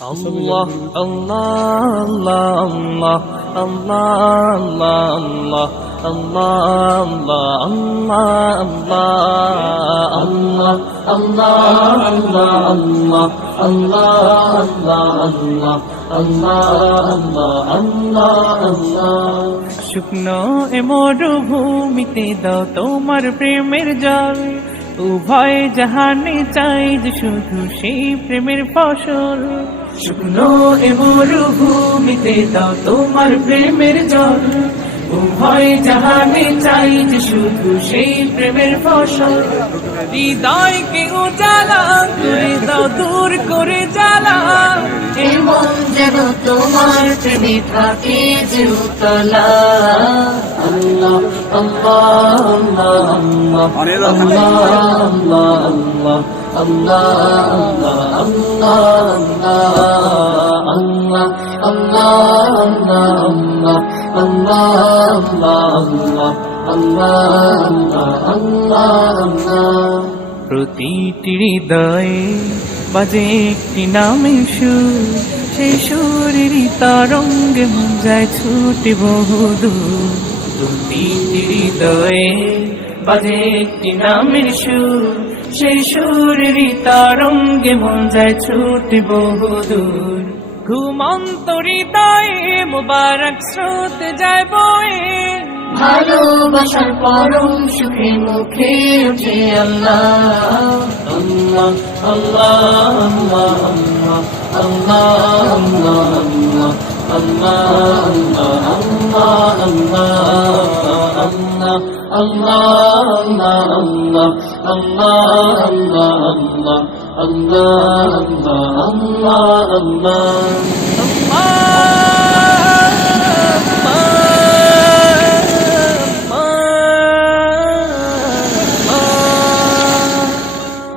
Allah, Allah, Allah, Allah, Allah, Allah, Allah, Allah, Allah, Allah, Allah, Allah. শুকনো এ মরুভূমিতে দাও তোমার প্রেমের জল, উভয় জাহানে চাই যে শুধু সেই প্রেমের ফসল। শুকনো এ মরুভূমিতে দাও তোমার প্রেমের জল, উভয় জাহানে চাই যে শুধু সেই প্রেমের ফসল। হৃদয়কে উজালা করে দাও, দূর করে জ্বালা, এমন যেন তোমার প্রেমে থাকে যে উতলা। আল্লাহ আল্লাহ আল্লাহ আল্লাহ আল্লাহ আল্লাহ আল্লাহ আল্লাহ। প্রতিটি হৃদয়ে বাজে একটি নামের সুর, সেই সুরের তরঙ্গে মন যায় ছুটে বহুদূর। প্রতিটি হৃদয়ে বাজে একটি নামের সুর, সেই সুরের তরঙ্গে মন যায় ছুটে বহুদূর। ঘুমন্ত হৃদয়ে মুবারক স্রোত যায় বয়ে, ভালোবাসার পরম সুখে মুখে উঠে আল্লাহ আল্লাহ আল্লাহ আল্লাহ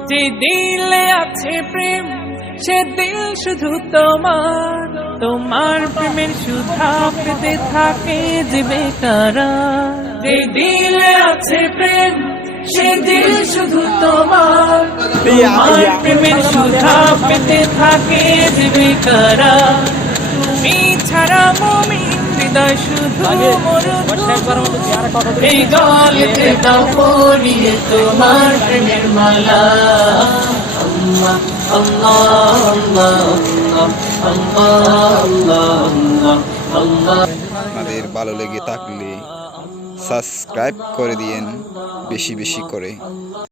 যে দিলে আছে প্রেম, সে দিল শুধু তোমার, তোমার প্রেমের সুধা পেতে থাকে যে বেকারার। যে দিলে আছে প্রেম, সে দিল শুধু তোমার, তোমার প্রেমের সুধা পেতে থাকে যে বেকারার। তুমি ছাড়া মুমিন হৃদয় শুধু এই গলেতে দাও পরিয়ে তোমার প্রেমের মালা। আল্লাহ আল্লাহ আল্লাহ আল্লাহ। আমাদের ভালো লেগে থাকলে সাবস্ক্রাইব করে দিয়েন বেশি বেশি করে।